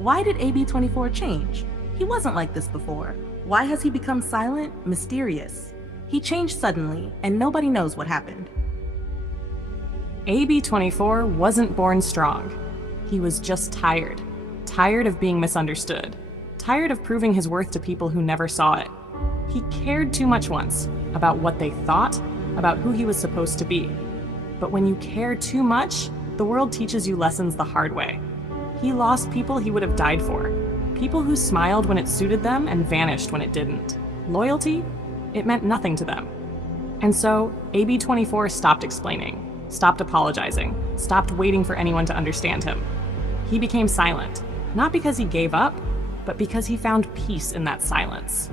Why did AB24 change? He wasn't like this before. Why has he become silent, mysterious? He changed suddenly, and nobody knows what happened. AB24 wasn't born strong. He was just tired. Tired of being misunderstood. Tired of proving his worth to people who never saw it. He cared too much once about what they thought, about who he was supposed to be. But when you care too much, the world teaches you lessons the hard way. He lost people he would have died for. People who smiled when it suited them and vanished when it didn't. Loyalty? It meant nothing to them. And so, AB24 stopped explaining, stopped apologizing, stopped waiting for anyone to understand him. He became silent, not because he gave up, but because he found peace in that silence.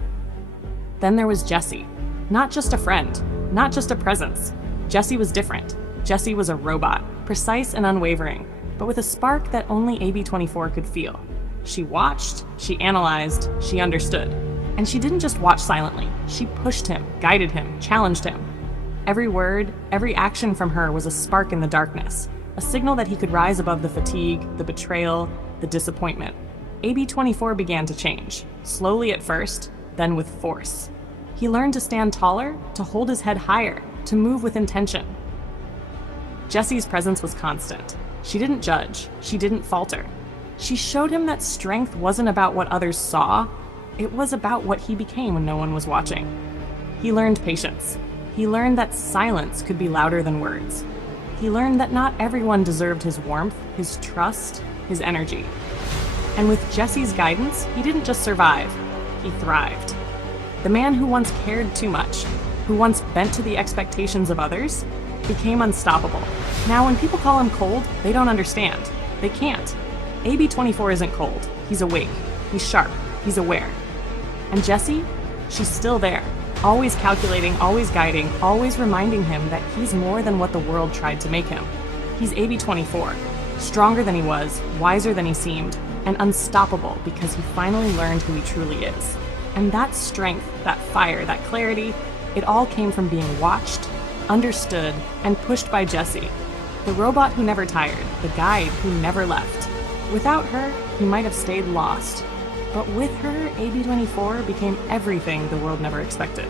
Then there was Jessie. Not just a friend, not just a presence. Jessie was different. Jessie was a robot, precise and unwavering, but with a spark that only AB24 could feel. She watched, she analyzed, she understood. And she didn't just watch silently. She pushed him, guided him, challenged him. Every word, every action from her was a spark in the darkness, a signal that he could rise above the fatigue, the betrayal, the disappointment. AB24 began to change, slowly at first, then with force. He learned to stand taller, to hold his head higher, to move with intention. Jessie's presence was constant. She didn't judge, she didn't falter. She showed him that strength wasn't about what others saw, it was about what he became when no one was watching. He learned patience. He learned that silence could be louder than words. He learned that not everyone deserved his warmth, his trust, his energy. And with Jessie's guidance, he didn't just survive, he thrived. The man who once cared too much, who once bent to the expectations of others, became unstoppable. Now when people call him cold, they don't understand. They can't. AB24 isn't cold. He's awake. He's sharp. He's aware. And Jessie? She's still there. Always calculating, always guiding, always reminding him that he's more than what the world tried to make him. He's AB24. Stronger than he was, wiser than he seemed, and unstoppable because he finally learned who he truly is. And that strength, that fire, that clarity, it all came from being watched, understood, and pushed by Jessie, the robot who never tired, the guide who never left. Without her, he might have stayed lost. But with her, AB24 became everything the world never expected.